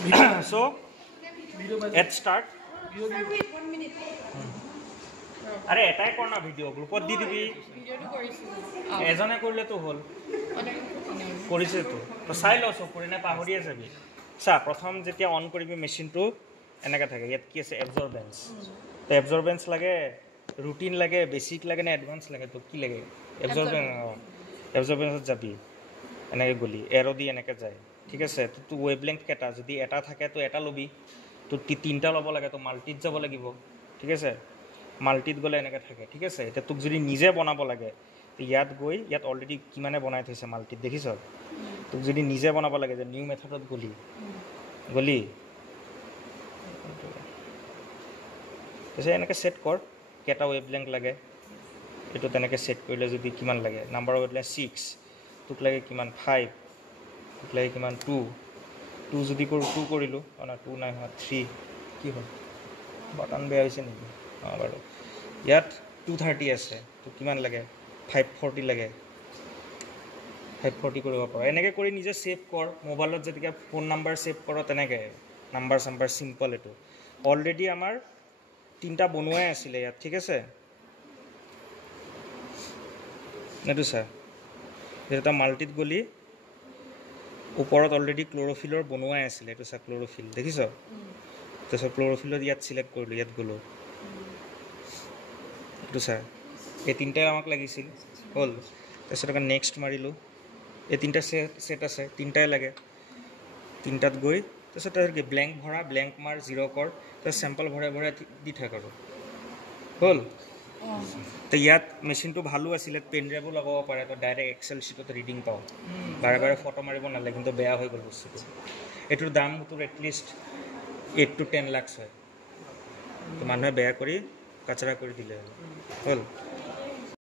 So let's start. আৰে এটাই কৰ না ভিডিও গ্ৰুপত দি দিবি এজনে কৰলে তো হল কৰিছে তো চাই ল সব কৰি নাই পাহৰিয়ে যাবি চা প্ৰথম যেতিয়া অন কৰিবি মেচিনটো এনেকৈ থাকে ইয়াত কি আছে এবজৰ্বেন্স তো এবজৰ্বেন্স লাগে ৰুটিন লাগে বেছিক লাগে নে এডভান্স লাগে তো কি লাগে এবজৰ্বেন্সত যাবি এনেকৈ গলি এৰো দি এনেকৈ যায় ঠিক আছে তো ৱেভলেংথ কেইটা যদি এটা থাকে তো এটা ল'বি তো তিনিটা ল'ব লাগে তো মাল্টিত যাব লাগিব ঠিক আছে মাল্টিত গ'লে এনেকৈ থাকে ঠিক আছে এতিয়া তোক যদি নিজে বনাব লাগে ইয়াত গৈ ইয়াত অলৰেডি কিমানে বনাই থৈছে মাল্টিত দেখিছ তোক যদি নিজে বনাব লাগে যে নিউ মেথডত গলি তাৰপিছত এনেকৈ ছেট কৰ কেইটা ৱেভলেংথ লাগে এইটো তেনেকৈ ছেট কৰিলে যদি কিমান লাগে নাম্বাৰ অফ ৱেভলেংথ 6 তোক লাগে কিমান 5 তোক লাগে কিমান 2 যদি কৰোঁ 2 কৰিলোঁ না 2 নাই হোৱা 3 কি হ'ল বাটন বেয়া হৈছে নেকি অঁ বাৰু ইয়াত 230 আছে তো কিমান লাগে 540 লাগে 540 কৰিব পাৰ এনেকৈ কৰি নিজে ছেভ কৰ মোবাইলত যেতিয়া ফোন নাম্বাৰ ছেভ কৰ তেনেকৈ নাম্বাৰ চাম্বাৰ চিম্পল এইটো অলৰেডি আমাৰ 3টা বনোৱাই আছিলে ইয়াত ঠিক আছে এইটো চা যেতিয়া মাল্টিত গলি ওপৰত অলৰেডি ক্ল'ৰফিলৰ বনোৱাই আছিলে এইটো চা ক্ল'ৰফিল দেখিছ তাৰপিছত ক্ল'ৰফিলত ইয়াত ছিলেক্ট কৰিলোঁ ইয়াত গ'লোঁ এইটো চা এই 3টাই আমাক লাগিছিল হ'ল তাৰপিছত আকৌ নেক্সট মাৰিলোঁ এই 3টা ছেট আছে 3টাই লাগে 3টাত গৈ তাৰপিছত কি ব্লেংক ভৰা ব্লেংক মাৰ 0 কৰ তাৰপিছত চেম্পল ভৰাই দি থাক আৰু হ'ল তো ইয়াত মেচিনটো ভালো আছিলে পেন ড্ৰাইভো লগাব পাৰে তো ডাইৰেক্ট এক্সেল শ্বীটত ৰিডিং পাওঁ বাৰে বাৰে ফটো মাৰিব নালাগে কিন্তু বেয়া হৈ গ'ল বস্তুটো এইটোৰ দাম তোৰ এটলিষ্ট 8 to 10 লাখ হয় তো মানুহে বেয়া কৰি কাচৰা কৰি দিলে হ'ল